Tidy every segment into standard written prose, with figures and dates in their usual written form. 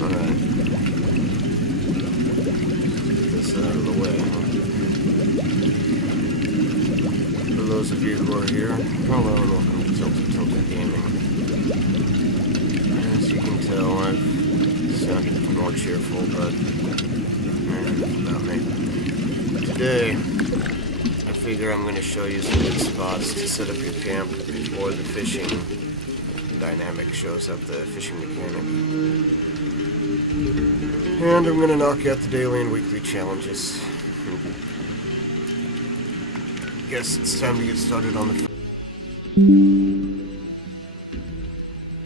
Alright. Get this out of the way. For those of you who are here, hello and welcome to Tilted Gaming. As you can tell, I've sounded more cheerful, but about me. Today, I figure I'm going to show you some good spots to set up your camp before the fishing dynamic shows up, the fishing mechanic. And I'm going to knock out the daily and weekly challenges. Guess it's time to get started on the...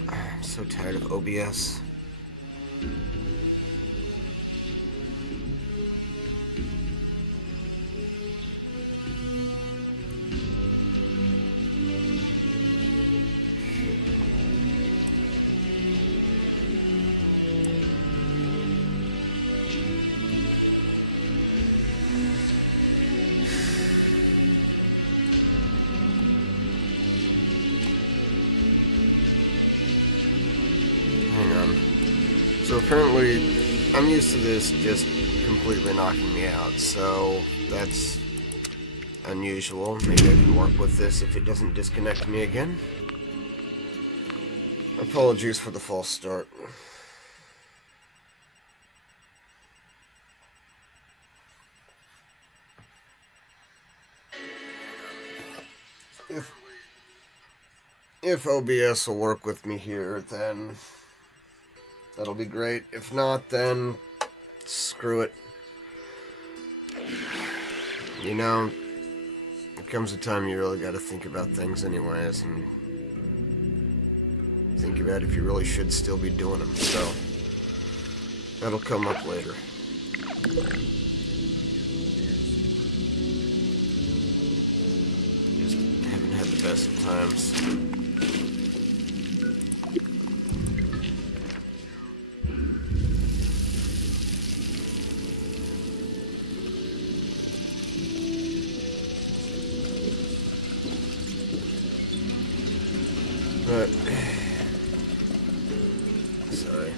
I'm so tired of OBS. So apparently, I'm used to this just completely knocking me out, so that's unusual. Maybe I can work with this if it doesn't disconnect me again. Apologies for the false start. If OBS will work with me here, then that'll be great. If not, then screw it. You know, there comes a time you really gotta think about things anyways, and think about if you really should still be doing them, so that'll come up later. Just haven't had the best of times. But, sorry.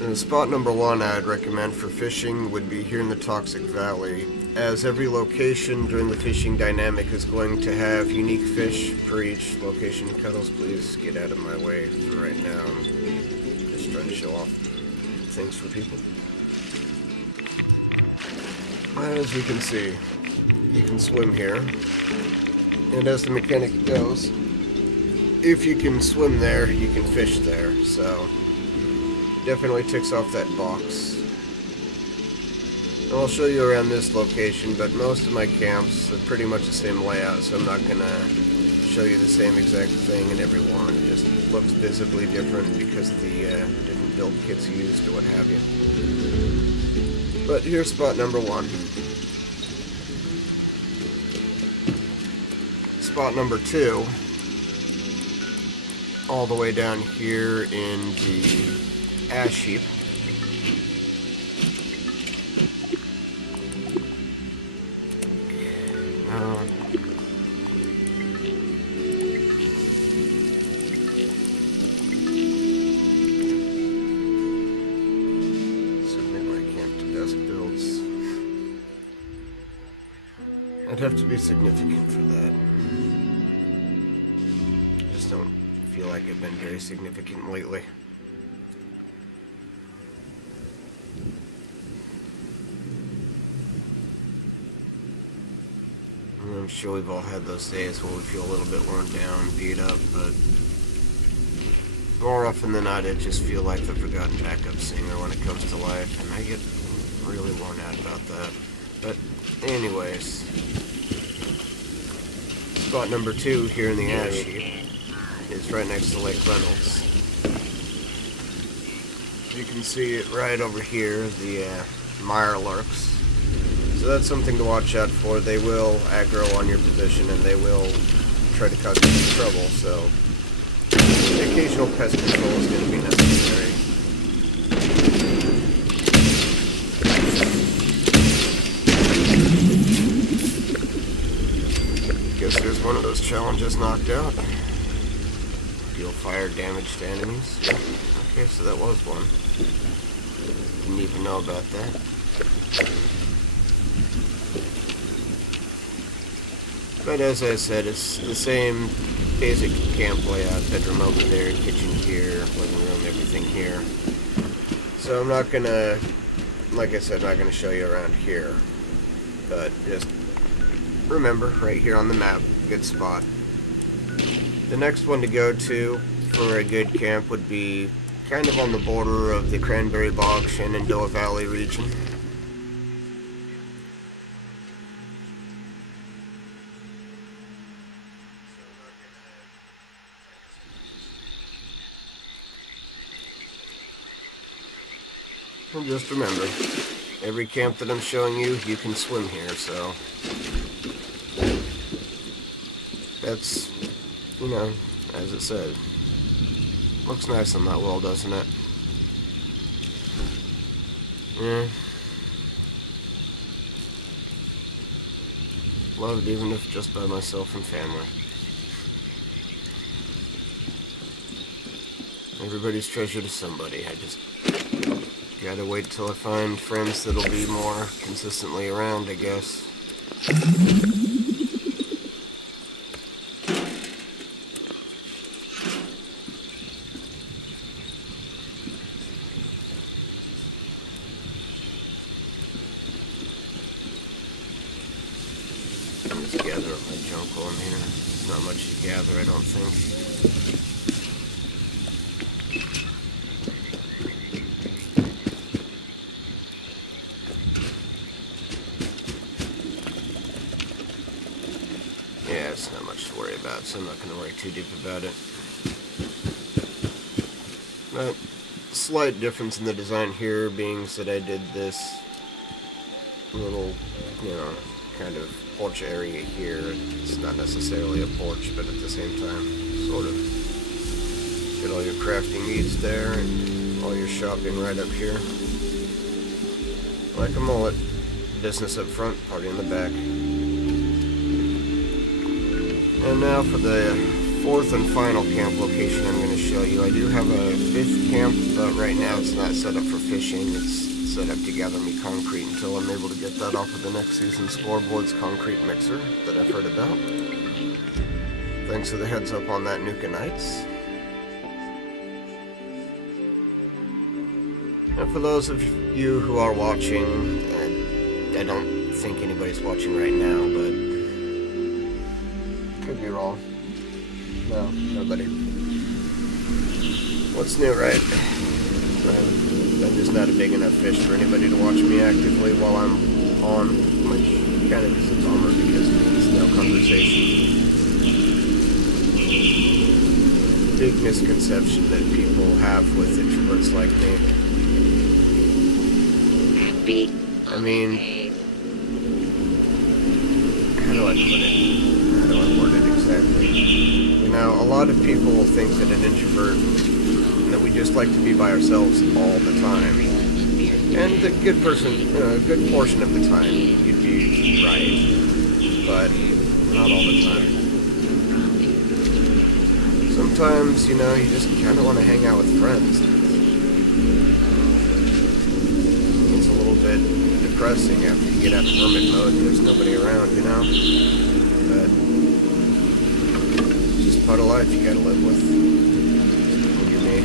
And spot number one I'd recommend for fishing would be here in the Toxic Valley, as every location during the fishing dynamic is going to have unique fish per each location. Cuddles, please get out of my way for right now. I'm just trying to show off things for people. As you can see, you can swim here. And as the mechanic goes, if you can swim there, you can fish there, so definitely ticks off that box. And I'll show you around this location, but most of my camps are pretty much the same layout, so I'm not going to show you the same exact thing in every one. It just looks visibly different because of the different build kits used or what have you. But here's spot number one. Spot number two, all the way down here in the ash heap. Submit my camp to desk builds. I'd have to be significant for that. Just don't feel like I've been very significant lately. I'm sure we've all had those days where we feel a little bit worn down, beat up, but more often than not, I just feel like the forgotten backup singer when it comes to life, and I get really worn out about that. But anyways, spot number two here in the ash heap is right next to Lake Reynolds. You can see it right over here, the Mirelurks. So that's something to watch out for. They will aggro on your position and they will try to cause you some trouble, so the occasional pest control is going to be necessary. Guess there's one of those challenges knocked out. Deal fire damage to enemies. Okay, so that was one. Didn't even know about that. But as I said, it's the same basic camp layout. Bedroom over there, kitchen here, living room, everything here. So I'm not gonna, like I said, I'm not gonna show you around here. But just remember, right here on the map, good spot. The next one to go to for a good camp would be kind of on the border of the Cranberry Bog, Shenandoah Valley region. And just remember, every camp that I'm showing you, you can swim here, so that's, you know, as it said. Looks nice on that wall, doesn't it? Yeah. Loved even if just by myself and family. Everybody's treasure to somebody. I just gotta wait till I find friends that'll be more consistently around, I guess. Just gather up my junk while I'm here. There's not much to gather, I don't think. Yeah, it's not much to worry about, so I'm not going to worry too deep about it. But slight difference in the design here being that I did this little, you know, kind of porch area here. It's not necessarily a porch, but at the same time, sort of. Get all your crafting needs there and all your shopping right up here. Like a mullet. Business up front, party in the back. And now for the fourth and final camp location I'm going to show you. I do have a fifth camp, but right now it's not set up for fishing. It's set up to gather me concrete until I'm able to get that off of the next season's Floorboards concrete mixer that I've heard about. Thanks for the heads up on that, Nuka Nights. And for those of you who are watching, I don't think anybody's watching right now, but could be wrong. No, nobody. What's new, right? I'm just not a big enough fish for anybody to watch me actively while I'm on, which kind of is a bummer because it means no conversation. Big misconception that people have with introverts like me. I mean, how do I put it? How do I word it exactly? You know, a lot of people will think that an introvert, that we just like to be by ourselves all the time. And a good good portion of the time, you'd be right. But not all the time. Sometimes, you know, you just kind of want to hang out with friends. It's a little bit depressing after you get out of hermit mode and there's nobody around, you know? But it's just part of life you gotta live with when you're me.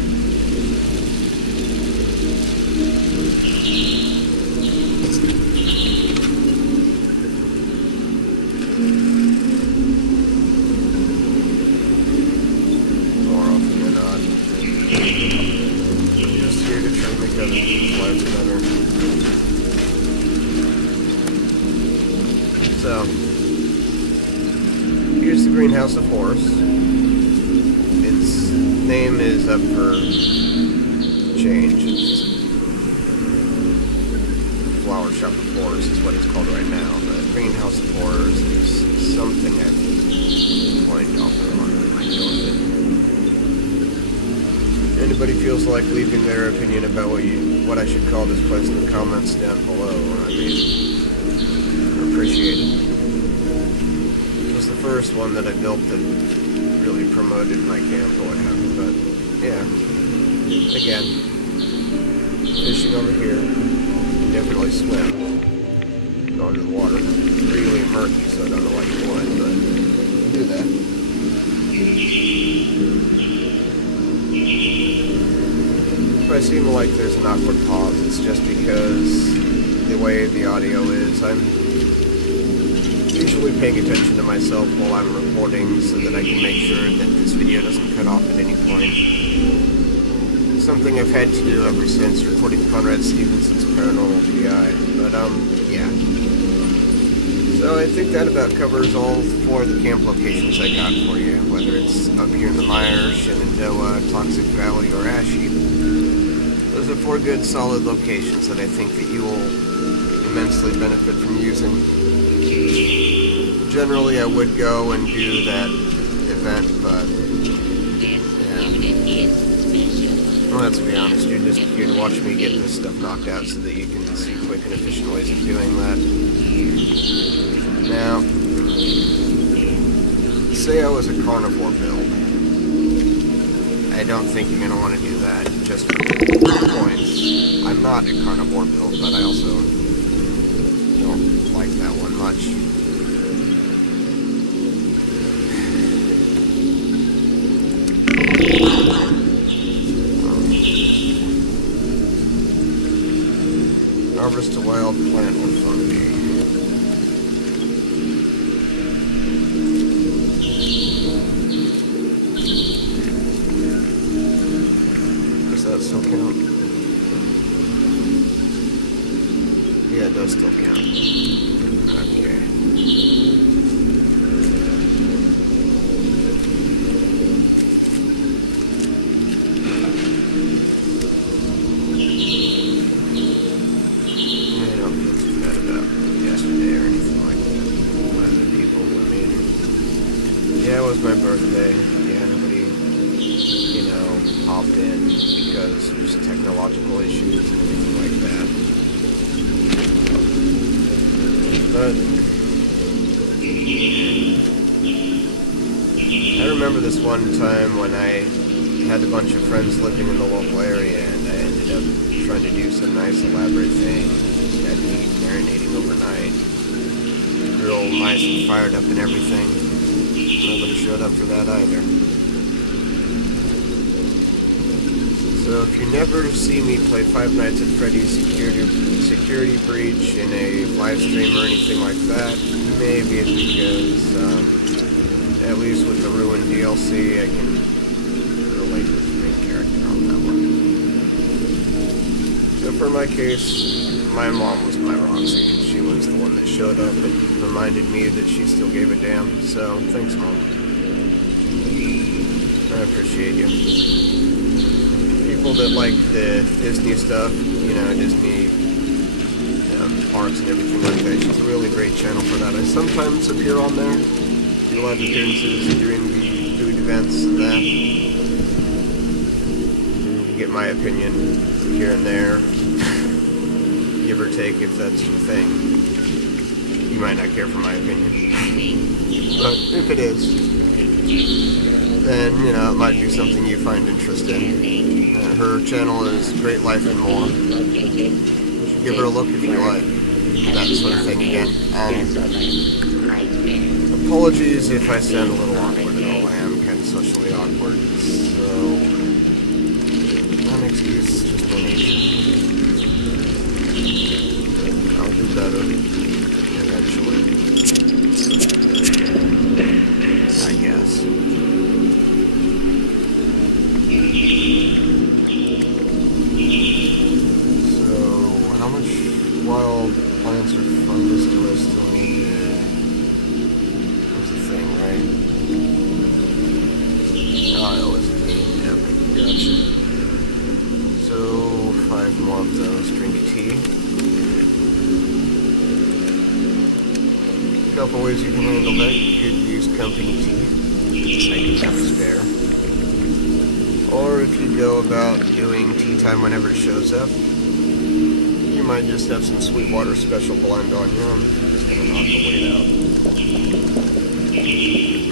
More often than not. I'm just here to try to make other lives better. So, here's the Greenhouse of Horrors. Its name is up for change. It's Flower Shop of Horrors is what it's called right now. But Greenhouse of Horrors is something I've coined off and on. I might go with it. Anybody feels like leaving their opinion about what I should call this place in the comments down below. I mean, appreciate it. It was the first one that I built that really promoted my camp or what have you, but yeah. Again, fishing over here, definitely swim. Go under the water. It's really murky, so I don't know why you would, but do that. If I seem like there's an awkward pause, it's just because the way the audio is, I'm usually paying attention to myself while I'm recording so that I can make sure that this video doesn't cut off at any point. Something I've had to do ever since recording Conrad Stevenson's Paranormal PI, but yeah. So I think that about covers all 4 of the camp locations I got for you, whether it's up here in the Mire, Shenandoah, Toxic Valley, or Asheep. Those are 4 good, solid locations that I think that you will immensely benefit from using. Generally, I would go and do that event, but yeah. Well, let's be honest, you're just here to watch me get this stuff knocked out so that you can see quick and efficient ways of doing that. Now, say I was a carnivore build. I don't think you're going to want to do that just for points. I'm not a carnivore build, but I also don't like that one much. Harvest a wild plant or fungi. Does that still count? Yeah, it does still count. Okay. Yeah, it was my birthday. Yeah, nobody, hopped in because there's technological issues and everything like that. But I remember this one time when I had a bunch of friends living in the local area, and I ended up trying to do some nice elaborate thing. Had meat marinating overnight. The grill nice and fired up and everything. Nobody showed up for that either. So if you never see me play Five Nights at Freddy's Security Breach in a live stream or anything like that, maybe it's because, at least with the Ruin DLC, I can relate with the main character on that one. So for my case, my mom was my Roxy. She was the one that showed up and reminded me that she still gave a damn. So, thanks, Mom. I appreciate you. People that like the Disney stuff, Disney parks and everything like that, she's a really great channel for that. I sometimes appear on there, do live appearances during the food events and that. You get my opinion here and there. Give or take if that's your thing. You might not care for my opinion. But if it is, then, it might be something you find interesting. Her channel is Great Life and More. You should give her a look if you like. That sort of thing again. Apologies if I sound a little awkward at all. I am kind of socially awkward. So, not an excuse, just my nature. I'll do better eventually, I guess. So, how much wild plants or fungus do I still need? That's the thing, right? Oh, I always need. Yep, gotcha. So, 5 more of those. Drink tea. Couple ways you can handle that. You could use company tea. I do have a spare. Or if you go about doing tea time whenever it shows up, you might just have some Sweetwater Special Blend on you. I'm just going to knock the weight out.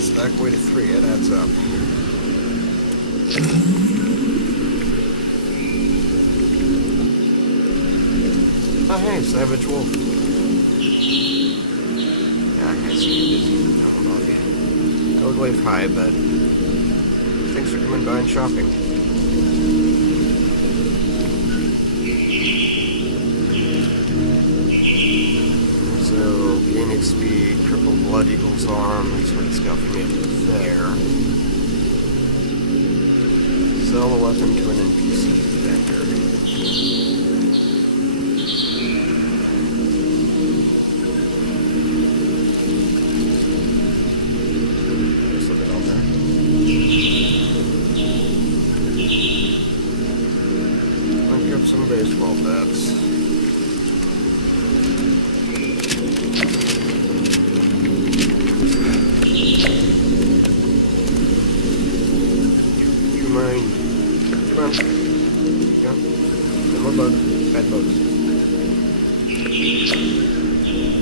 Stack weight of 3, it adds up. Oh hey, Savage Wolf. Yeah, I see you busy. Don't bother you. I would wave hi, but thanks for coming by and shopping. So, gain XP, crippled Blood Eagle's arm, that's what it's got for me up there. Sell a weapon to an NPC vendor. Just look it on there. Pick up some baseball bats. Come on. No more bugs. Bad bugs.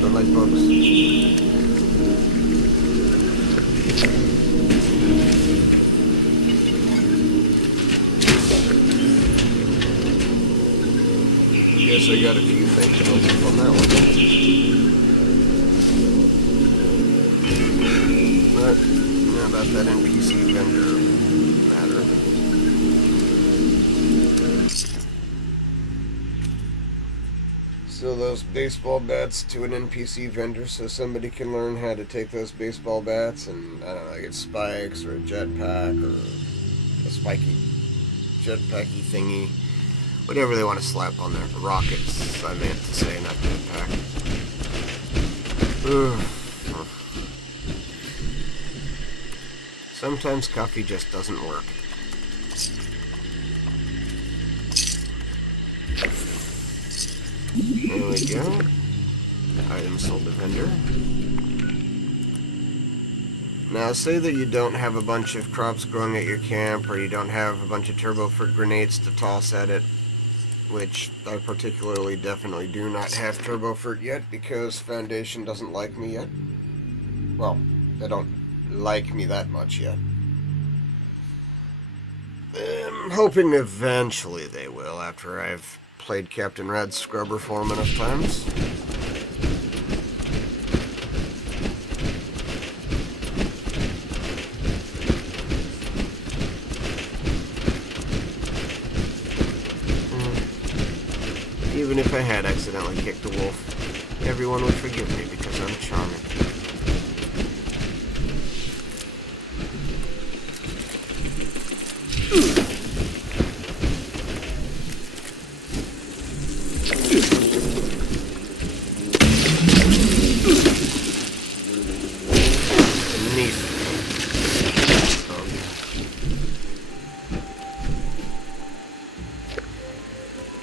Don't like bugs. Guess I got a few things to open on that one. But, how about that NPC vendor matter? Sell those baseball bats to an NPC vendor so somebody can learn how to take those baseball bats and, I don't know, get spikes or a jetpack or a spiky jetpacky thingy. Whatever they want to slap on there. Rockets, I meant to say, not jetpack. Sometimes coffee just doesn't work. There we go. Item sold to vendor. Now, say that you don't have a bunch of crops growing at your camp, or you don't have a bunch of turbo fruit grenades to toss at it, which I particularly definitely do not have turbo fruit yet, because Foundation doesn't like me yet. Well, they don't like me that much yet. I'm hoping eventually they will, after I've played Captain Rad's Scrubber for him enough times. Even if I had accidentally kicked a wolf, everyone would forgive me because I'm charming.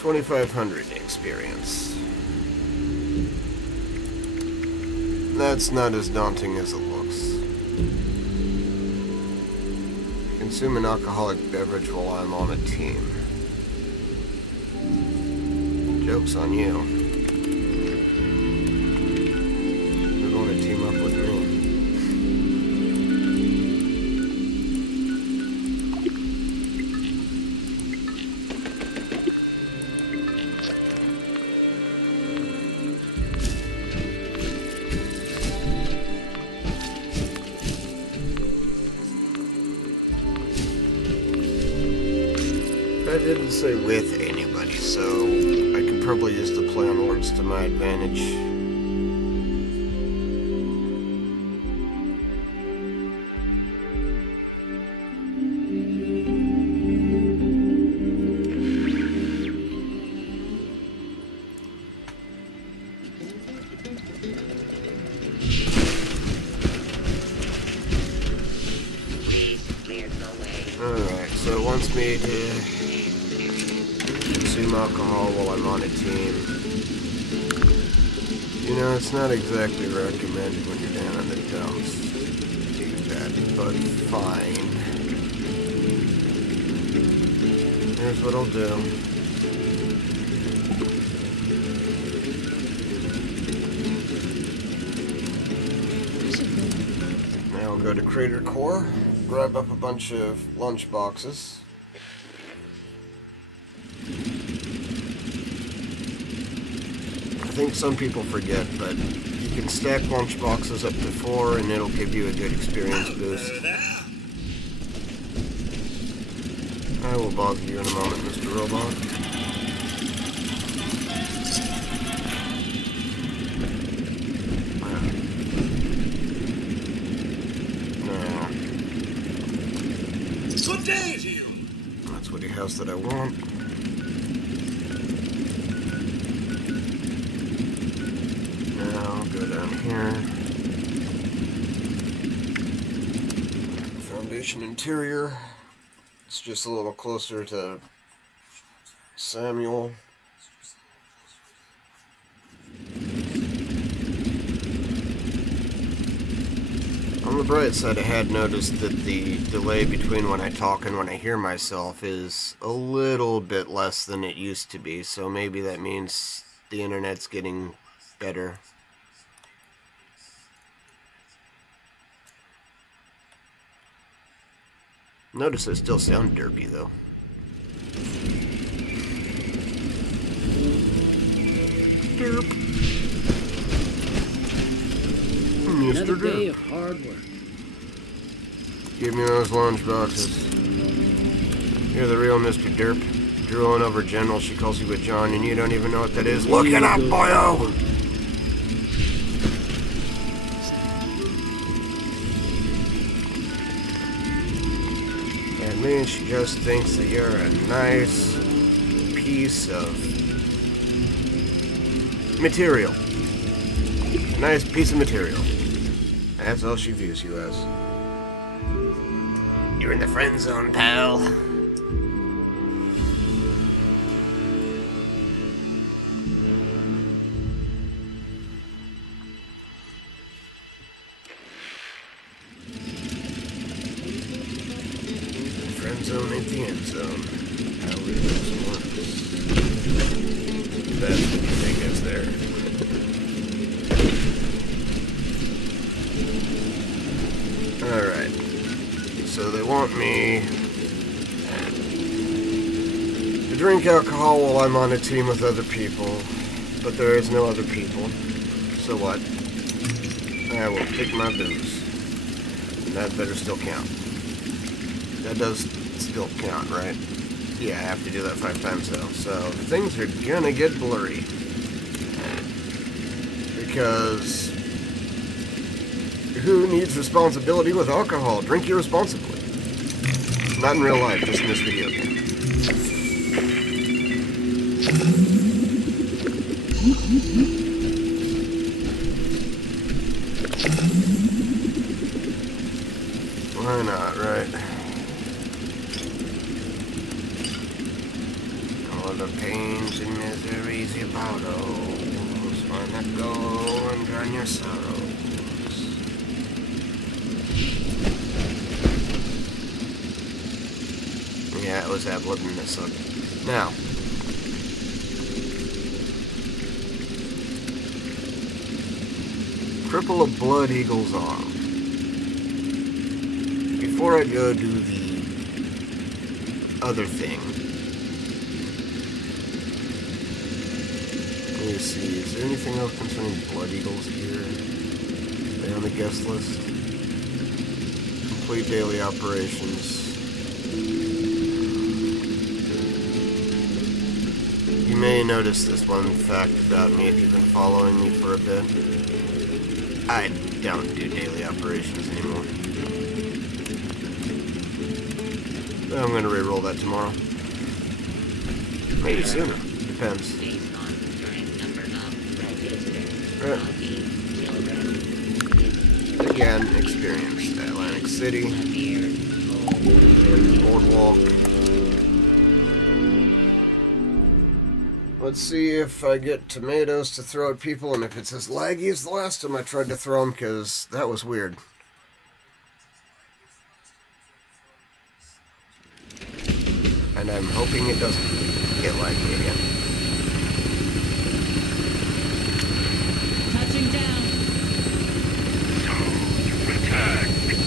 $2,500 experience. That's not as daunting as it looks. Consume an alcoholic beverage while I'm on a team. Joke's on you. You're going to team up with me. I didn't say with anybody, so I can probably use the play on words to my advantage. Alright, so it wants me to consume alcohol while I'm on a team. You know, it's not exactly recommended when you're down in the dumps to do that, but fine. Here's what I'll do. Now I'll go to Crater Core, grab up a bunch of lunch boxes. I think some people forget, but you can stack lunch boxes up to 4 and it'll give you a good experience boost. I will bother you in a moment, Mr. Robot. Good day to you. That's what he has that I want. Now I'll go down here. Foundation interior. It's just a little closer to Samuel. On the bright side, I had noticed that the delay between when I talk and when I hear myself is a little bit less than it used to be, so maybe that means the internet's getting better. Notice I still sound derpy, though. Derp. Another Mr. day Derp. of hard work. Give me those lunch boxes. You're the real Mr. Derp. Drooling over General, she calls you a John, and you don't even know what that is. Look it up, boyo! And me, she just thinks that you're a nice piece of material. A nice piece of material. That's all she views you as. You're in the friend zone, pal. Friend zone ain't the end zone. How we this works. That's what you think is there. Alright. So they want me to drink alcohol while I'm on a team with other people, but there is no other people. So what? I will pick my booze. And that better still count. That does still count, right? Yeah, I have to do that 5 times though. So things are gonna get blurry. Because who needs responsibility with alcohol? Drink irresponsibly. Not in real life, just in this video game. Why not, right? All the pains and miseries you borrows, why not go and drown your sorrows? Yeah, it was ad-libbing this one. Now, cripple a Blood Eagle's arm. Before I go do the other thing, let me see, is there anything else concerning Blood Eagles here? Are they on the guest list? Complete daily operations. You may notice this one fact about me if you've been following me for a bit. I don't do daily operations anymore. I'm going to re-roll that tomorrow. Maybe sooner. Depends. Right. Again, experienced Atlantic City and Boardwalk. Let's see if I get tomatoes to throw at people, and if it's as laggy as the last time I tried to throw them, because that was weird. And I'm hoping it doesn't get laggy again. Touching down. So you returned.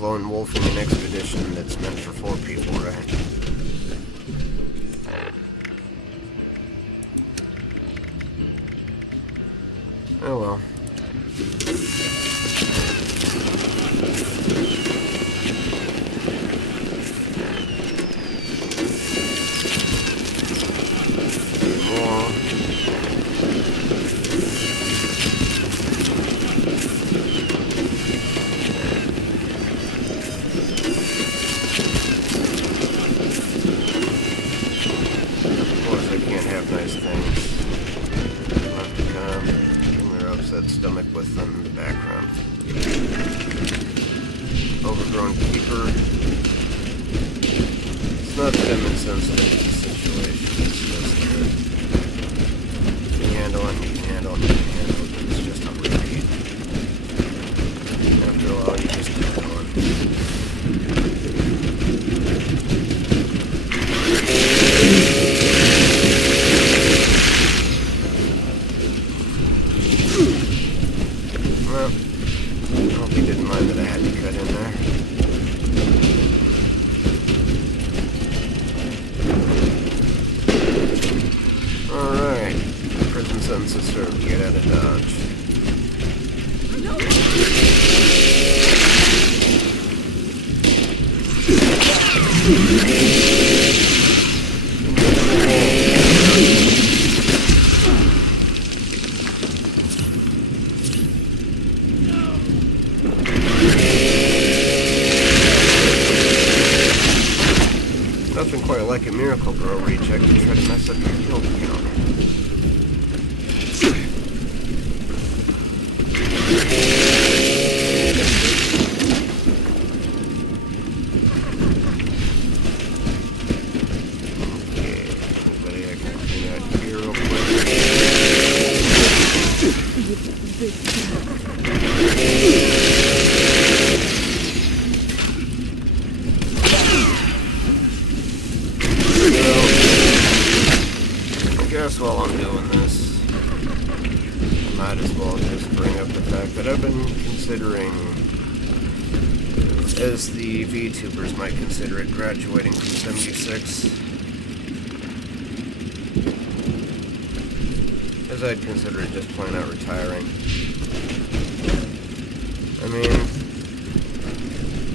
lone wolfing an expedition that's meant for 4 people, right? Oh well. More. Of course I can't have nice things. I'll have to come. We're upset stomach with them in the background. Overgrown keeper. It's not that I'm insensitive to the situation, it's just that you can handle it, you can handle it, you can handle it, but it's just on repeat. After a while, you just keep going. Well, I hope you didn't mind that I had to cut in there. Alright. Prison sentence is served. Get out of Dodge. Nothing quite like a Miracle Grow recheck to try to mess up your kill count. Okay, anybody I can clean out here real quick. I guess while I'm doing this, I might as well just bring up the fact that I've been considering, as the VTubers might consider it, graduating from 76. As I'd consider it just plain out retiring. I mean,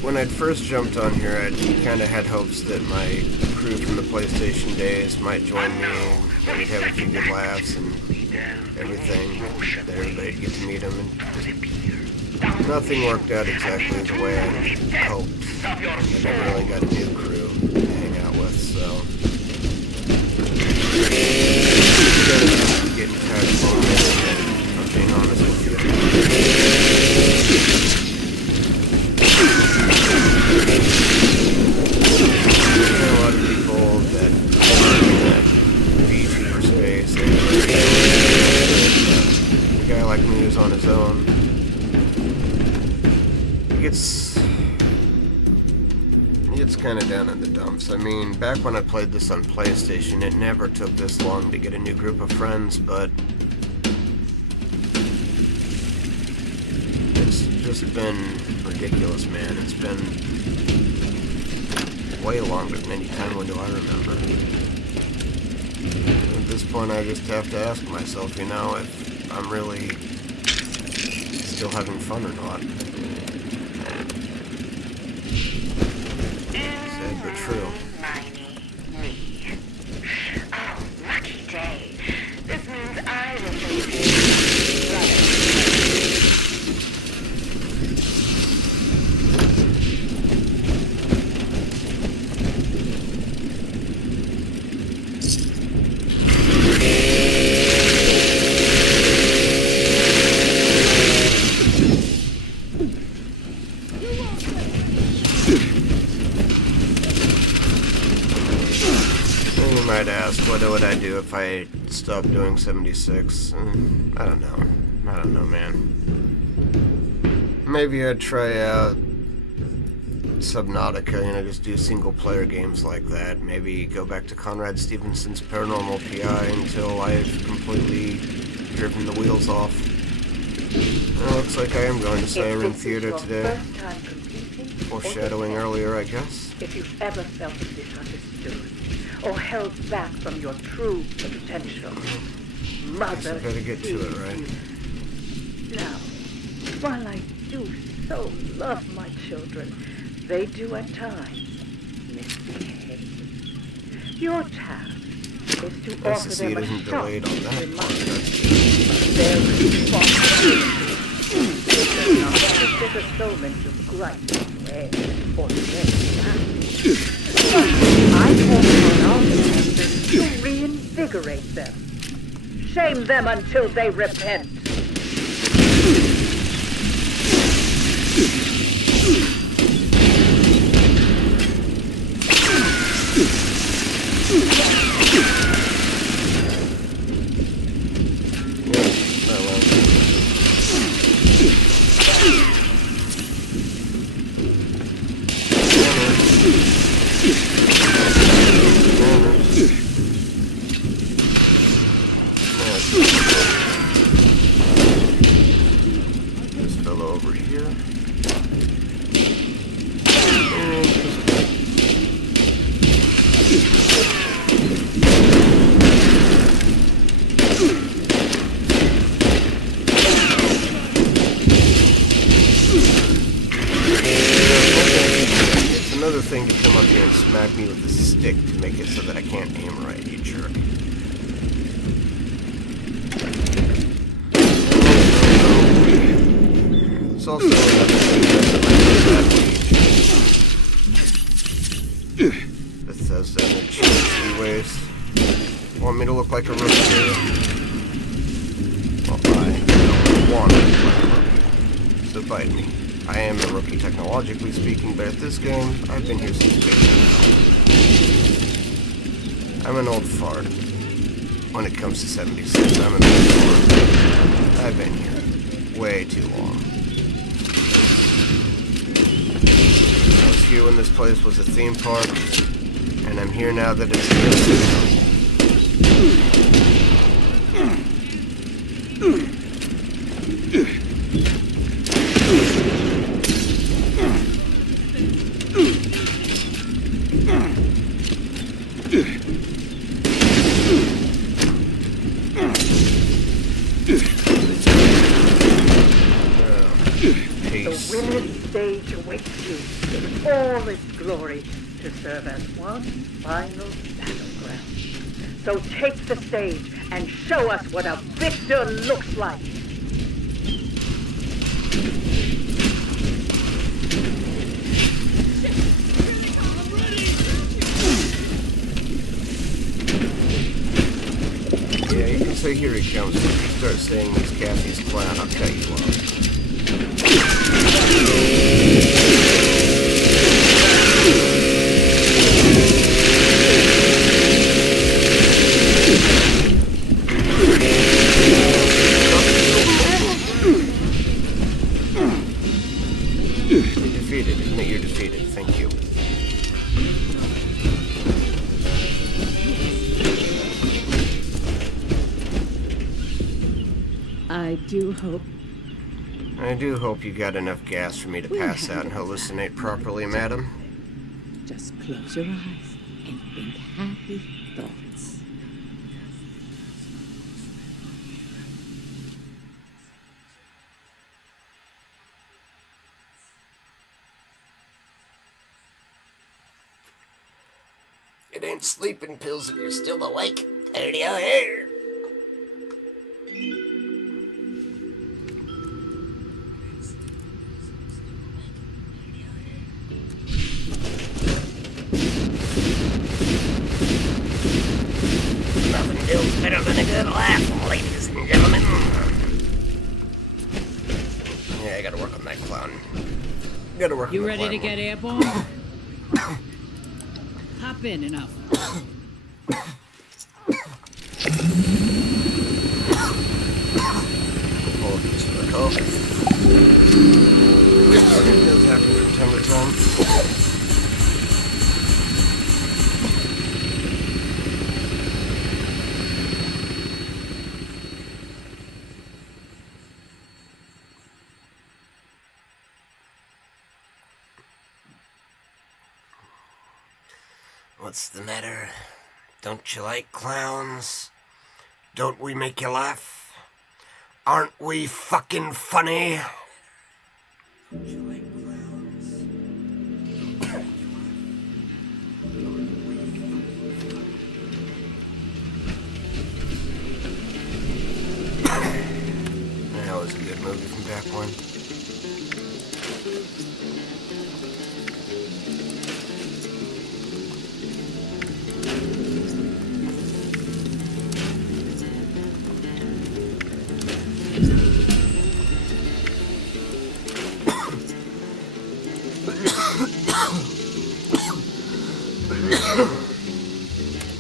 when I'd first jumped on here, I kind of had hopes that my crew from the PlayStation days might join me, and that we'd have a few good laughs and everything, that everybody'd get to meet them, and just nothing worked out exactly the way I hoped. I never really got a new crew to hang out with, so getting tired of moments, if I'm being honest with you. There are a lot of people that are in that VTuber space, and a guy like me who's on his own, he gets kind of down in the dumps. I mean, back when I played this on PlayStation, it never took this long to get a new group of friends, but it's just been ridiculous, man. It's been way longer than any time window I remember. At this point, I just have to ask myself, you know, if I'm really still having fun or not. Sad but true. Oh, lucky day. This means I will save you. You might ask, what would I do if I stopped doing 76? I don't know, man. Maybe I'd try out Subnautica, you know, just do single player games like that. Maybe go back to Conrad Stevenson's Paranormal PI until I've completely driven the wheels off. It looks like I am going to Siren Theater today. First time completing Foreshadowing earlier, I guess. If you've ever felt misunderstood or held back from your true potential, Mother better get to it, right? sees you. Now, while I do so love my children, they do at times misbehave. Your task is to Nice offer to see them it a isn't sharp delayed on that part. reminder of their responsibility. It does not represent a moment to gripe, swear, or say that. But I call upon our defenders to reinvigorate them. Shame them until they repent. This fellow over here. It's another thing to come up here and smack me with a stick to make it so that I can't aim right, you jerk. It's also another thing that Bethesda and the cheesy ways. Want me to look like a rookie? Well, I don't want to look like a rookie. So bite me. I am a rookie technologically speaking, but at this game, I've been here since beta. I'm an old fart. When it comes to 76, I'm an old fart. I've been here way too long. I was here when this place was a theme park, and I'm here now that it's a casino. The winner's stage awaits you in all its glory to serve as one final battleground. So take the stage and show us what a victor looks like. Yeah, you can say here he comes, but if you start saying he's Cassie's clown, I'll cut you off. You're defeated. Admit you're defeated. Thank you. I do hope you got enough gas for me to pass out and hallucinate properly, madam. Just close your eyes and think happy thoughts. It ain't sleeping pills if you're still awake. Here. Nothing feels better than a good laugh, ladies and gentlemen. Yeah, I gotta work on that clown. Gotta work on You the ready to clown get airborne? Hop in and up. Apologies for the cough. It does happen from time to time. What's the matter? Don't you like clowns? Don't we make you laugh? Aren't we fucking funny? Don't you like clowns? That was a good movie from back when.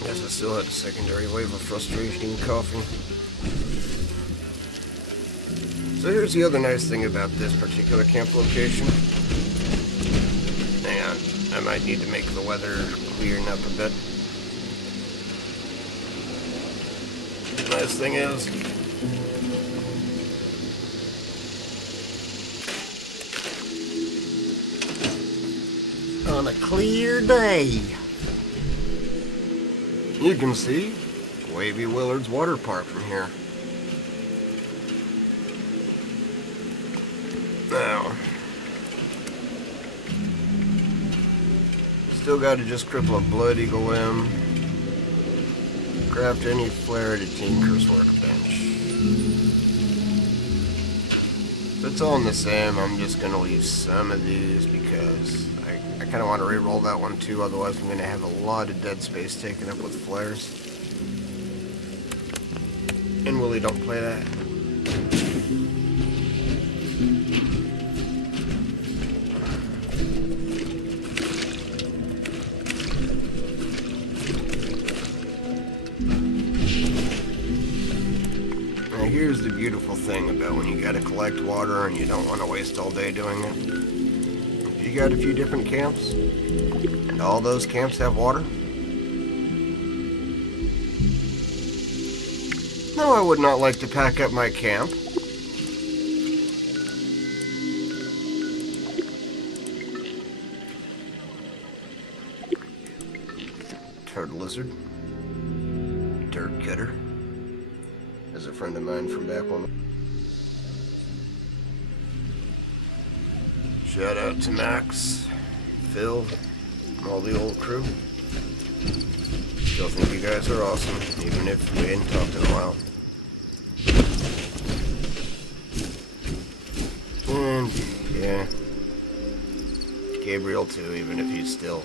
Guess I still had a secondary wave of frustration and coughing. So here's the other nice thing about this particular camp location. Hang on, I might need to make the weather clearing up a bit. Nice thing is, on a clear day, you can see Wavy Willard's Water Park from here. Now, still got to just cripple a Blood Eagle limb, craft any flare at a Tinker's workbench. If it's all in the same, I'm just going to leave some of these because I kind of want to re-roll that one too, otherwise I'm going to have a lot of dead space taken up with flares. And Willie don't play that. Now here's the beautiful thing about when you gotta collect water and you don't want to waste all day doing it. If you got a few different camps, and all those camps have water, no, I would not like to pack up my camp. Turd lizard. Turd cutter. As a friend of mine from back when. Shout out to Max, Phil, and all the old crew. Still think you guys are awesome, even if we ain't talked in a while. And, yeah, Gabriel too, even if he's still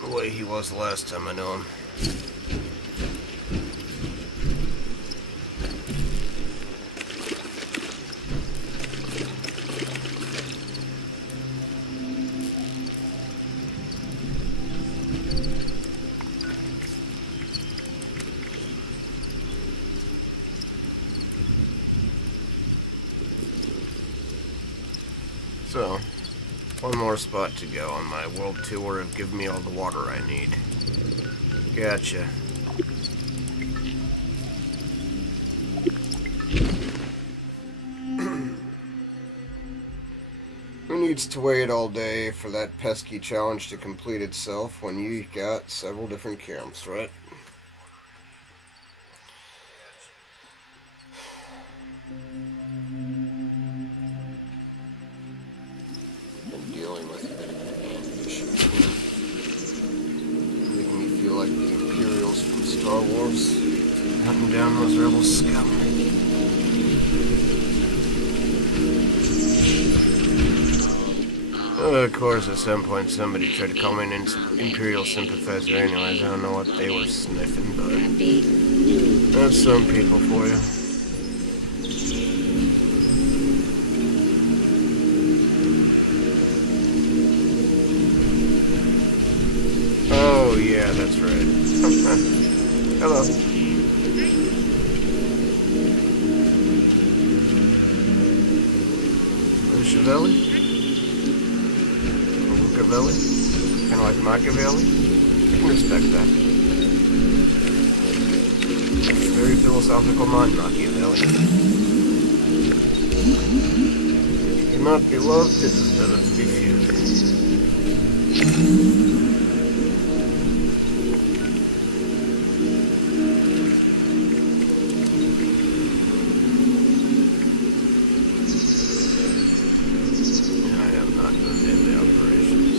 the way he was the last time I knew him. So, one more spot to go on my world tour of Give Me All the Water I Need. Gotcha. Who needs to wait all day for that pesky challenge to complete itself when you got several different camps, right? Dealing with a bit of a hand issue. Making me feel like the Imperials from Star Wars, hunting down those rebel scum. Of course, at some point somebody tried to call me an Imperial sympathizer anyways. I don't know what they were sniffing, but that's some people for you. Oh, yeah, that's right. Hello. Machiavelli? Machiavelli? Kind of like Machiavelli? I can respect that. Very philosophical mind, Machiavelli. If you cannot be loved, it is better to be feared. I am not doing daily operations.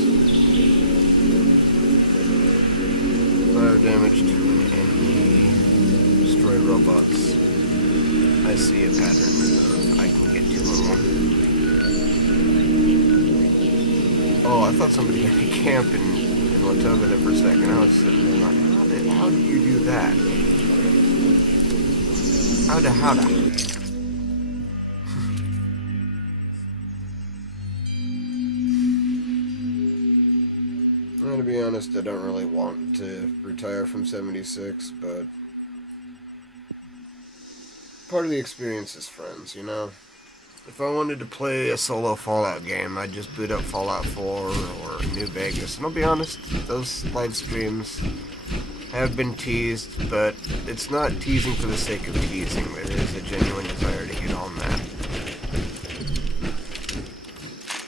Fire damage to an enemy. Destroy robots. I see a pattern of I can get to them. Oh, I thought somebody had a camp in Watoga there for a second. I was sitting there like, how do you do that? How da? Well, to be honest, I don't really want to retire from 76, but part of the experience is friends, you know? If I wanted to play a solo Fallout game, I'd just boot up Fallout 4 or New Vegas. And I'll be honest, those live streams have been teased, but it's not teasing for the sake of teasing. There is a genuine desire to get on that.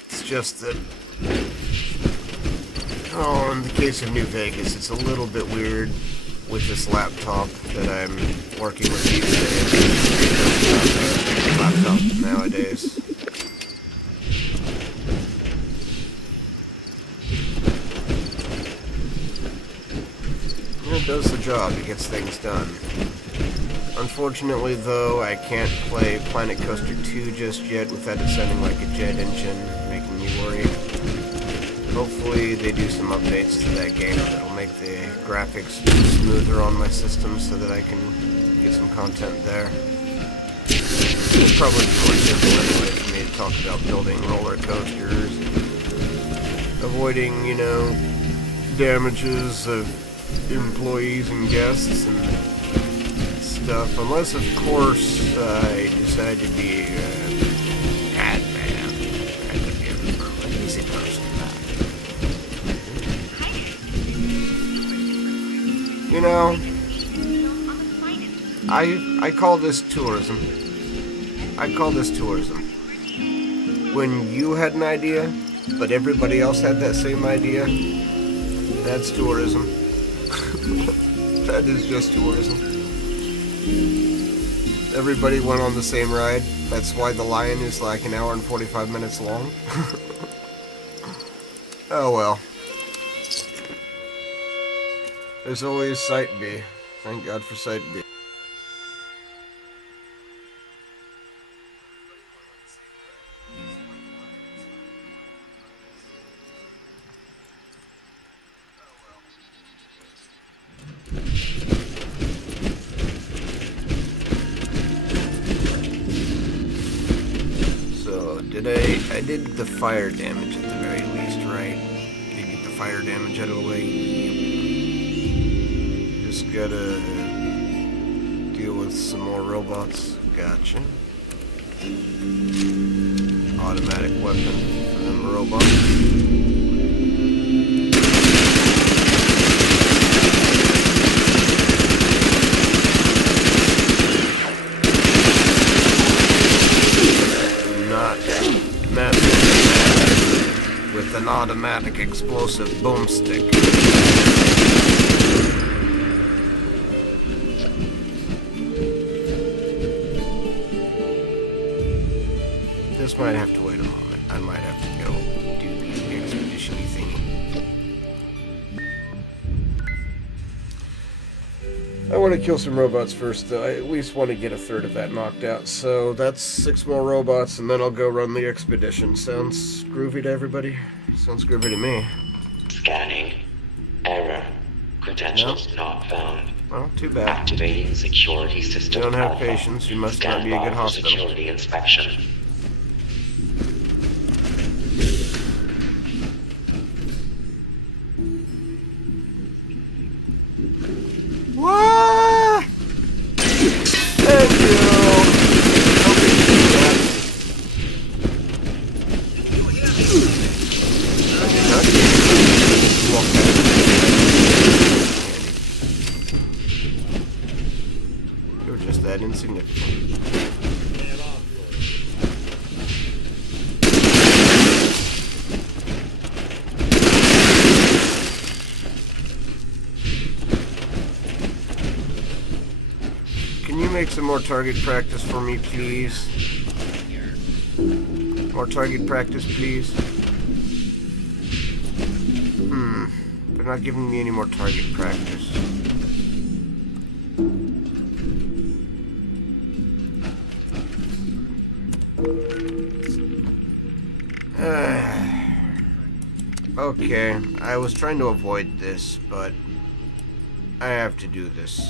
It's just that, oh, in the case of New Vegas, it's a little bit weird with this laptop that I'm working with these days. Laptop nowadays. It does the job, it gets things done. Unfortunately though, I can't play Planet Coaster 2 just yet without it sounding like a jet engine, making me worried. Hopefully they do some updates to that game that'll make the graphics smoother on my system so that I can get some content there. It's probably more simple anyway for me to talk about building roller coasters, avoiding, you know, damages of employees and guests and stuff, unless of course I decide to be a ad man. I could be a easy person. You know, I call this tourism. I call this tourism. When you had an idea, but everybody else had that same idea, that's tourism. That is just tourism. Everybody went on the same ride. That's why the Lion is like an hour and 45 minutes long. Oh well. There's always Site B. Thank God for Site B. So, I did the fire damage at the very least, right? Did get the fire damage out of the way? Just gotta deal with some more robots. Gotcha. Automatic weapon for them robots. Not massive with an automatic explosive boomstick. This might have to wait a moment. I might have to go do the expedition-y thingy. I want to kill some robots first, though. I at least want to get a third of that knocked out. So that's 6 more robots, and then I'll go run the expedition. Sounds groovy to everybody? Sounds groovy to me. Scanning. Error. Credentials not found. Well, too bad. Activating security system. You don't have alpha. patience. You must not Stand be a by good for hospital. Security inspection. What? Thank you. Okay, walk back. You're just that insignificant. make some more target practice for me, please? More target practice, please. They're not giving me any more target practice. Okay, I was trying to avoid this, but I have to do this.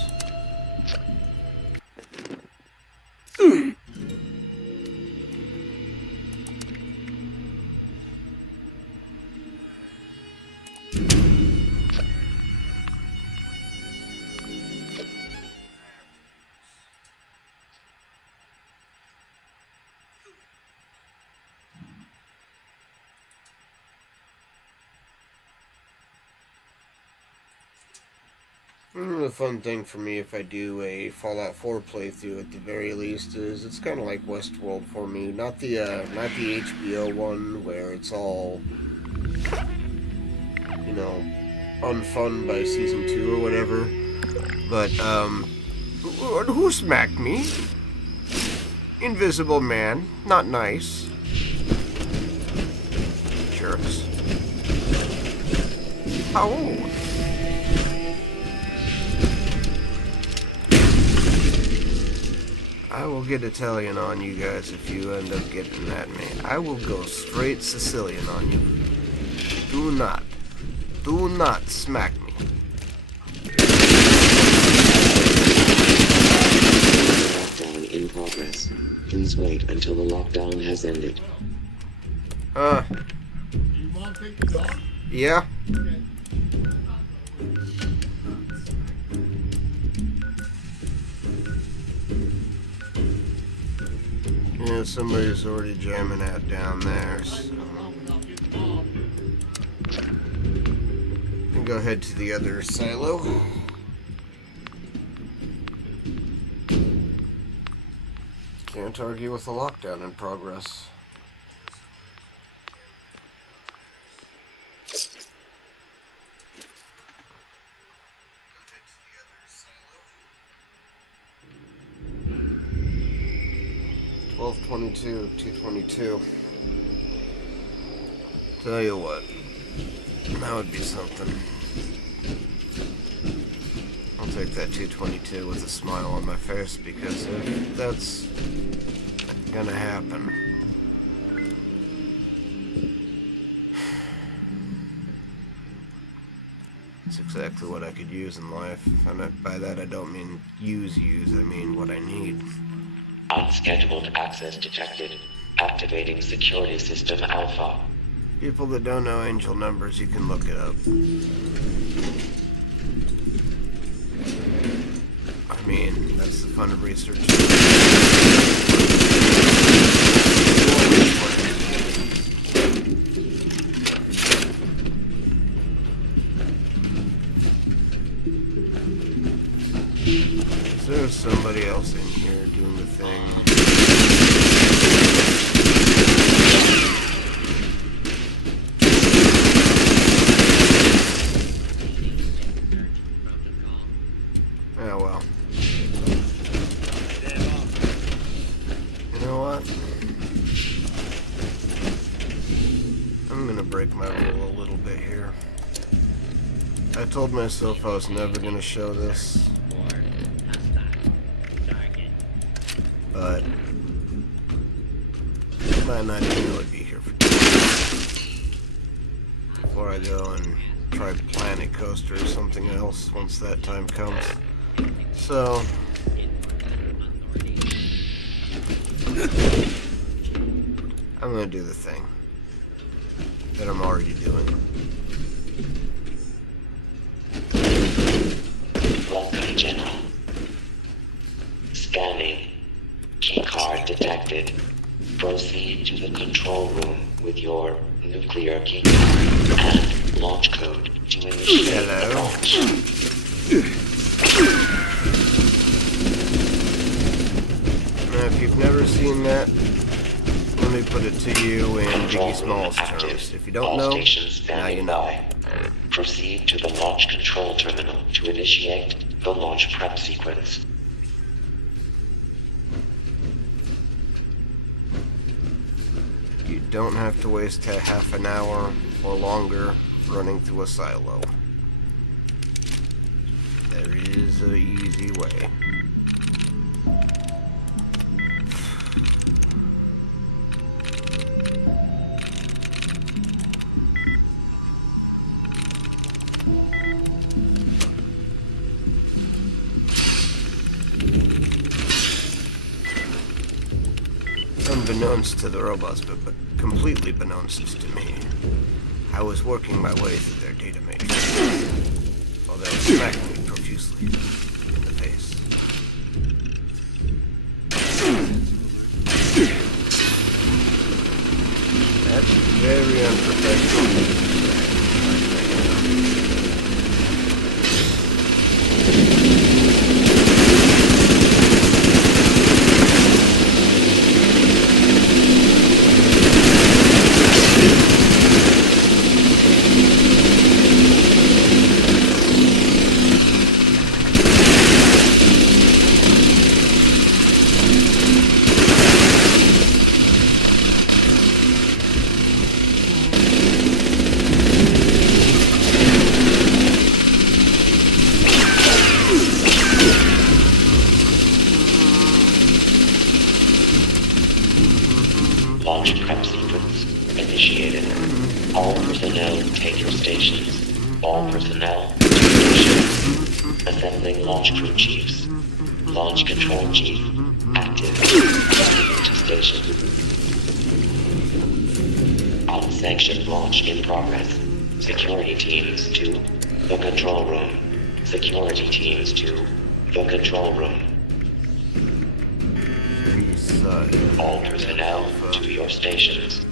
The fun thing for me if I do a Fallout 4 playthrough at the very least is it's kind of like Westworld for me. Not the HBO one where it's all, you know, unfun by season 2 or whatever. But who smacked me? Invisible Man. Not nice. Jerks. How old? I will get Italian on you guys if you end up getting at me. I will go straight Sicilian on you. Do not smack me. Lockdown in progress. Please wait until the lockdown has ended. You want to take the dog? Yeah. Yeah, somebody's already jamming out down there, so I'll go head to the other silo. Can't argue with the lockdown in progress. $12.22, $2.22. Tell you what, that would be something. I'll take that 222 with a smile on my face because if that's gonna happen, it's exactly what I could use in life. And by that I don't mean use, I mean what I need. Unscheduled access detected. Activating security system Alpha. People that don't know angel numbers, you can look it up. I mean, that's the fun of research. Is there somebody else in here doing the thing? Oh well. You know what? I'm gonna break my rule a little bit here. I told myself I was never gonna show this. But I might not even really be here for before I go and try Planet Coaster or something else once that time comes. So I'm gonna do the thing that I'm already doing. Welcome, General. Scanning. Keycard detected. Proceed to the control room with your nuclear keycard and launch code to initiate the launch. Now, if you've never seen that, let me put it to you in Biggie Smalls terms. If you don't All know, stations now you standing know. by. Proceed to the launch control terminal to initiate the launch prep sequence. don't have to waste half an hour or longer running through a silo. There is an easy way. Unbeknownst to the robots, but completely beknownst to me, I was working my way through their data matrix while they were smacking me profusely in the face. That's very unprofessional. Launch prep sequence initiated. All personnel take your stations. All personnel to stations. Assembling launch crew chiefs. Launch control chief active. Moving to station. Unsanctioned launch in progress. Security teams to the control room. Security teams to the control room. All personnel to your stations.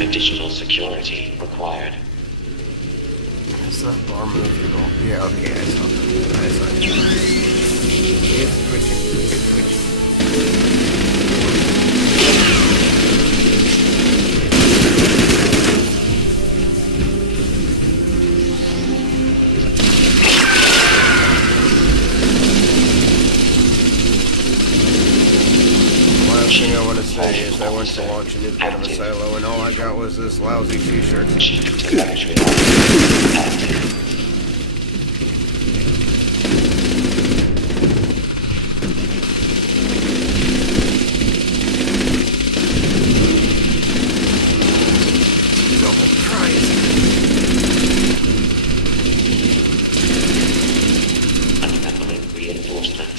Additional security required. Is that bar moved at all? Yeah, okay, I saw that. I saw it. It's twitching. It's twitching. Last thing I want to say is I went to launch a nuke out of a silo and all I got was this lousy t-shirt. Chief telemetry officer active. Double price. Assembling reinforcements.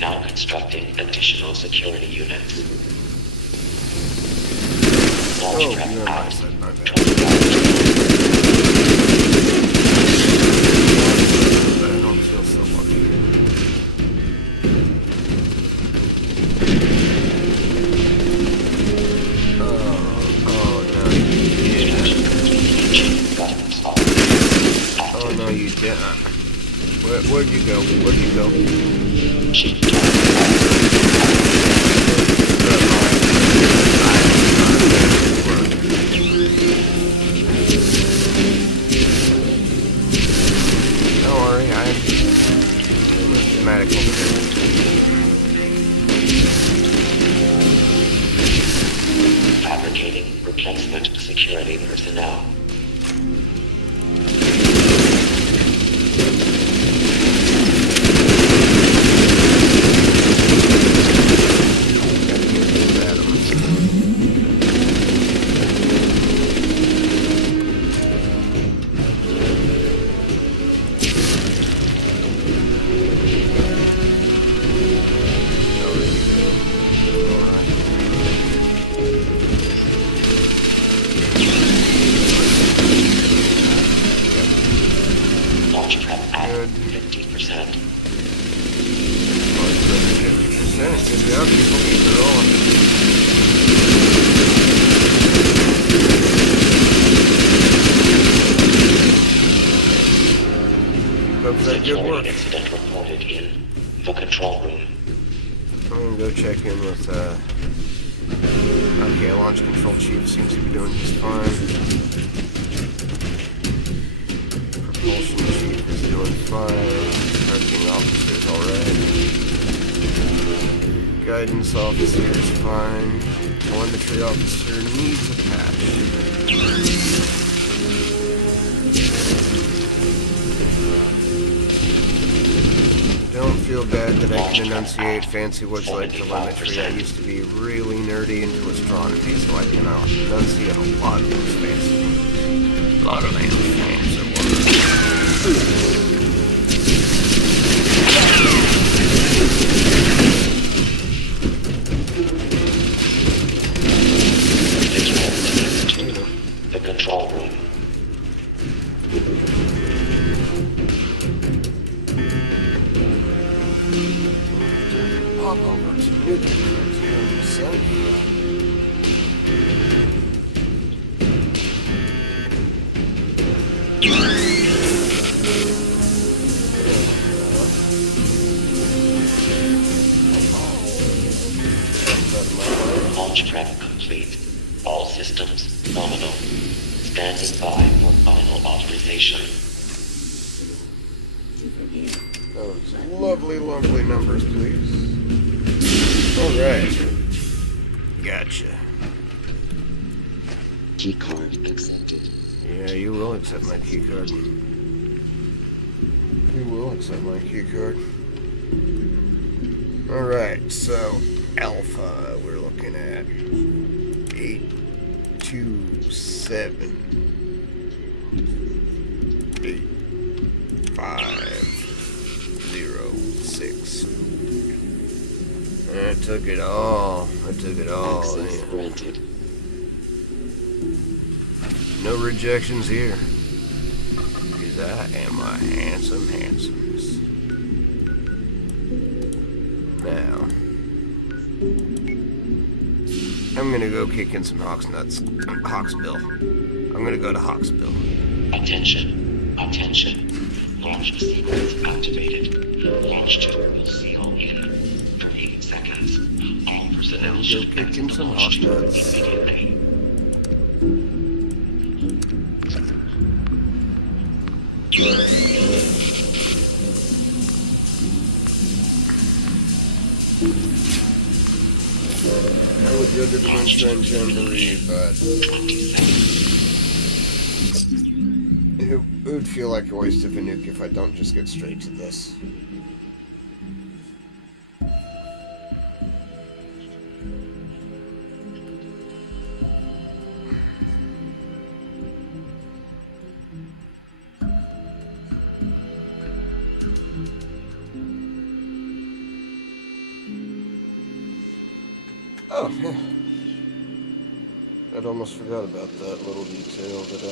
Now constructing additional security units. Launch Oh, prep you're on my out. side, my bad. 25. I don't feel so lucky. Oh no, you didn't. Guidance off. Oh no, you didn't. Where'd you go? Where'd you go? Chief Don't worry, I'm dramatic. fabricating replacement security personnel. Launch prep at 50%. 50%. Good job, people. Keep it rolling. Keep up that good work. Security incident reported in the control room. I'm gonna go check in with, okay, launch control chief seems to be doing just fine. Propulsion chief is doing fine. Parking officer's alright. Guidance officer is fine. Telemetry officer needs a patch. Don't feel bad that I can enunciate fancy words like telemetry. I used to be really nerdy into astronomy, so I can enunciate a lot of those fancy words. A lot of fancy words. The control room. Pop over to nuclear here in a sec. Launch prep complete. All systems nominal. Standing by for final authorization. Those lovely, lovely numbers, please. Alright. Gotcha. Key card accepted. Yeah, you will accept my key card. You will accept my key card. Alright, so Alpha, we're looking at 827 8506. I took it all. Access Yeah. granted. No rejections here. Because I am a handsomeness. Now, I'm gonna go kick in some Hawksbill. I'm gonna go to Hawksbill. Attention. Attention. Launch sequence activated. Launch tube will seal in 38 seconds. All personnel Go should kick exit in the some launch tube Hawksnuts. immediately. I would go to the Moonshine Jamboree, but it would feel like a waste of a nuke if I don't just get straight to this. Oh, yeah. I'd almost forgot about that little detail that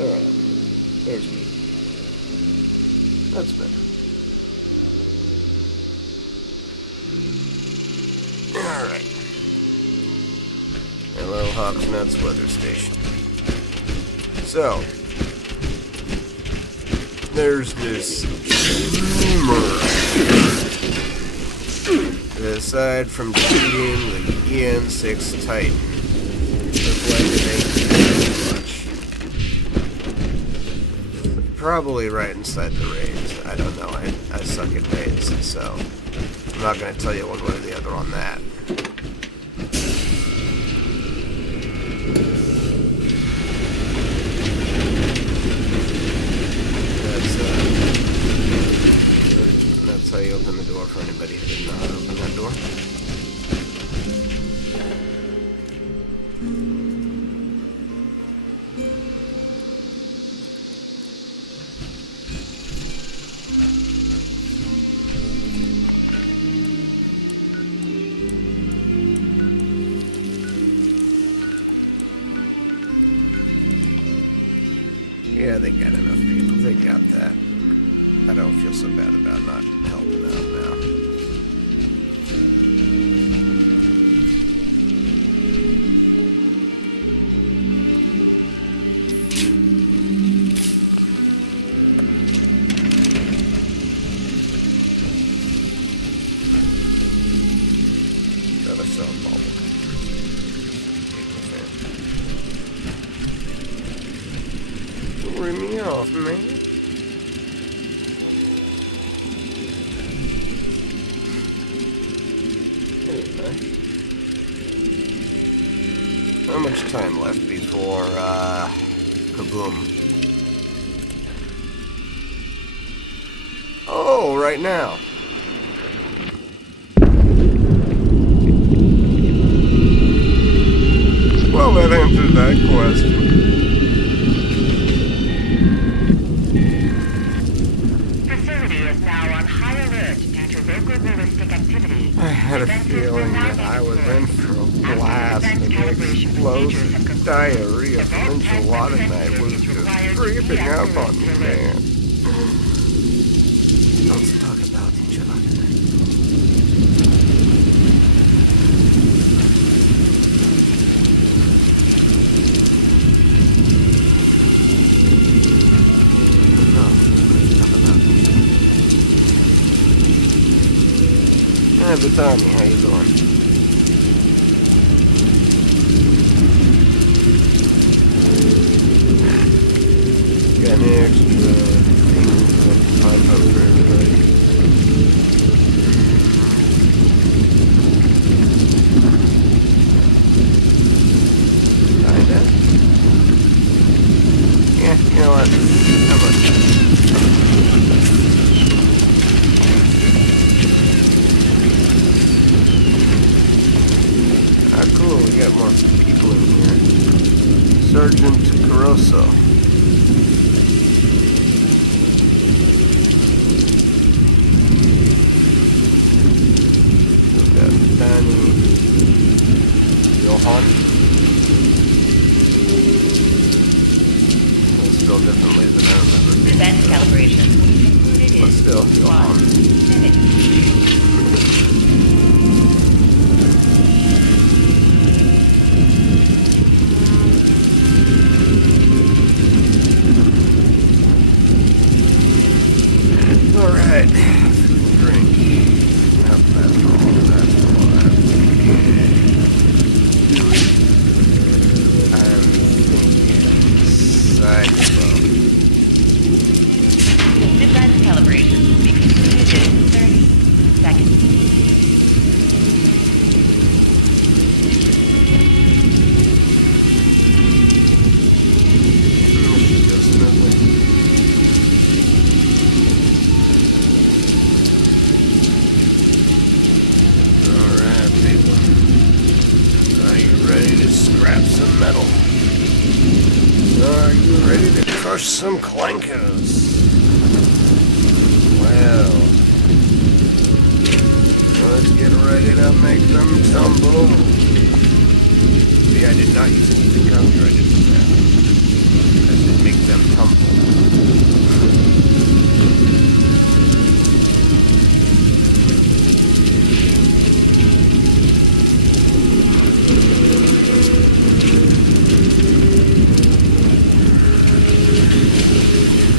alright. There's me. That's better. Alright. Hello, Hawksnuts Weather Station. So, there's this rumor that aside from defeating the EN6 Titan, the blended ain't much. Probably right inside the raids. I don't know. I suck at raids, so I'm not going to tell you one way or the other on that. That's how you open the door for anybody who didn't know how to open that door. Yeah, they got enough people. They got that. I don't feel so bad about not helping out now. Gotta sell bubble gum first. Worry me off, man. Anyway. How much time left before, kaboom? Oh, right now. Well, that answers that question. I had a feeling that I was in for a blast, and the explosive diarrhea from enchilada night was just creeping up on me, man. Let's talk about enchilada night. Hi, Batani, how you doing? Got any extra things that can pop up for everybody? Kinda? Yeah, you know what? How about that? Cool, we got more people in here. Sergeant Caruso. We got Danny. Johan. Well, still differently than I remember. Defense calibration included But in still, Johan. Alright, food and drink. Yep, that's all. I'm thinking sideshow. defense calibration will be concluded in 30 seconds. Should go smoothly. Alright, people. Are you ready to scrap some metal? Are you ready to crush some clankers? Well, let's get ready to make them tumble. See, I did not use anything copyrighted for that. I said make them tumble.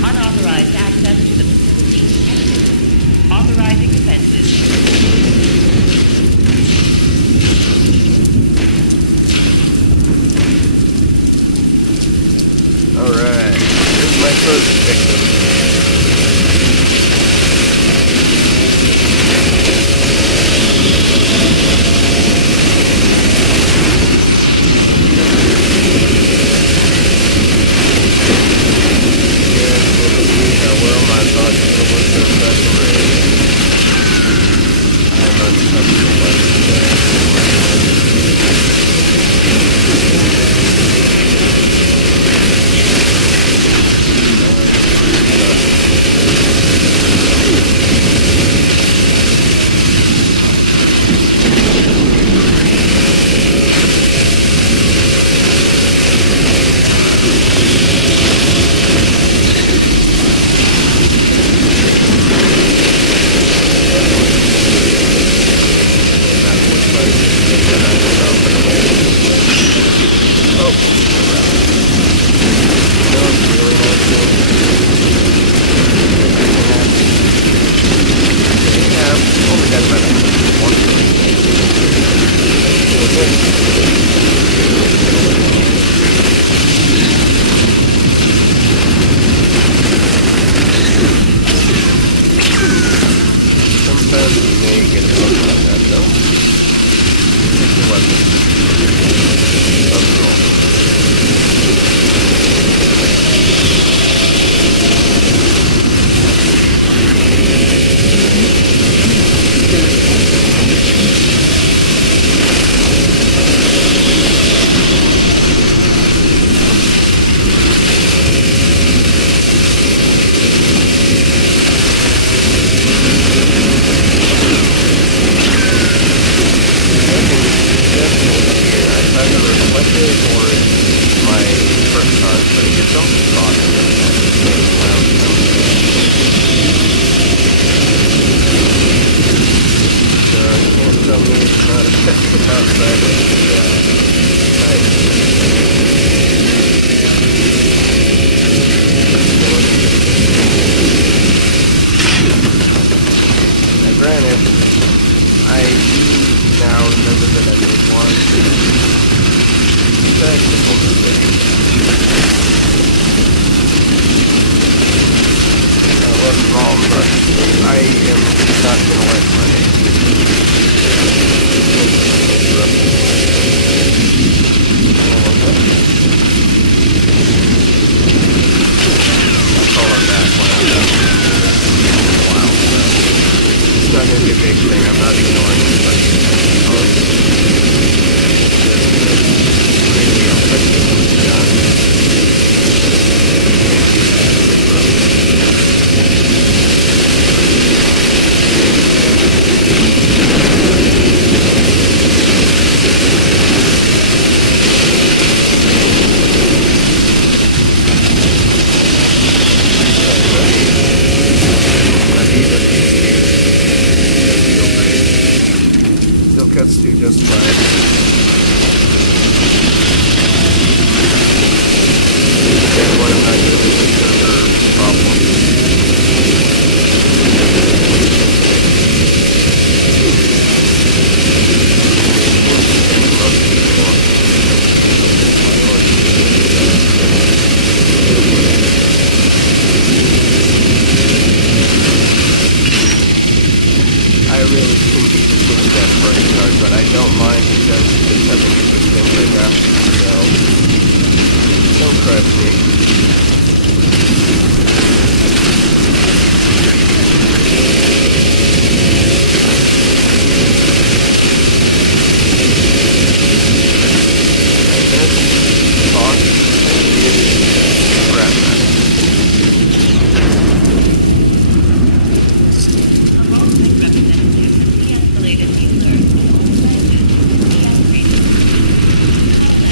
Unauthorized access tell me it's not effective outside of the site. Now, granted, I do now remember that I made one technical mistake. I was wrong, but I am not going to let my I'll call it back when I'm done. Wow, so it's not going to be a big thing. I'm not ignoring it, but maybe I'll touch it when it's done. Still cuts through just fine. And what am I doing with server problems? I really couldn't even put that first card, but I don't mind because it's having interesting right now, so don't crush me.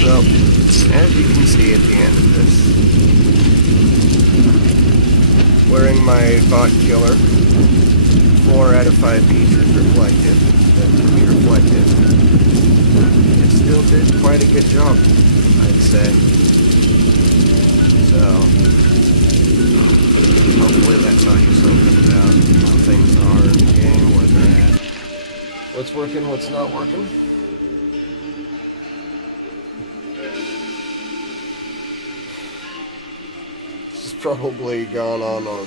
So, as you can see at the end of this, wearing my bot killer, 4 out of 5 features reflected, that can be reflected. It still did quite a good job, I'd say. So, hopefully that taught you something about how things are in the game, where they're at. What's working, what's not working. Probably gone on a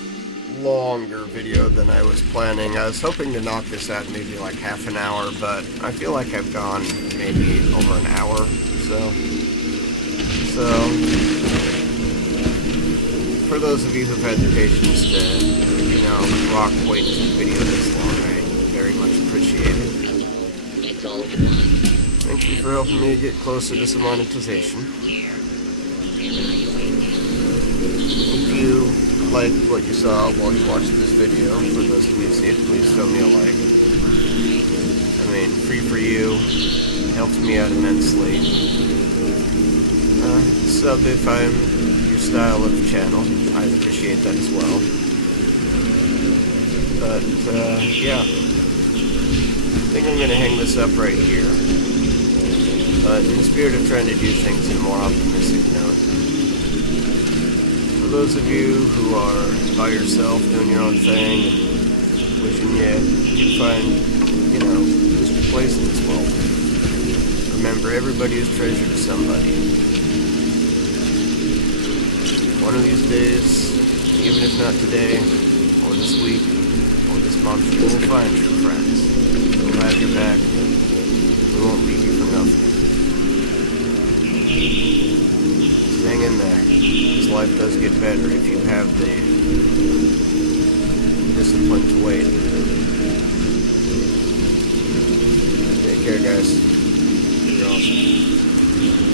longer video than I was planning. I was hoping to knock this out maybe like half an hour, but I feel like I've gone maybe over an hour or so. So, for those of you who've had the patience to, rock wait for the video this long, I very much appreciate it. It's all done. Thank you for helping me get closer to some monetization. If you liked what you saw while you watched this video, for those of you who see it, please throw me a like. I mean, free for you, helps me out immensely. Sub if I'm your style of channel, I'd appreciate that as well. But, yeah. I think I'm going to hang this up right here. But in the spirit of trying to do things in a more optimistic note, for those of you who are by yourself doing your own thing, wishing you find, who's your place in this world. Remember, everybody is treasure to somebody. One of these days, even if not today, or this week, or this month, you will find true friends. We'll have your back. We won't leave you for nothing. Just hang in there. This life does get better if you have the discipline to wait. Take care, guys. You're awesome.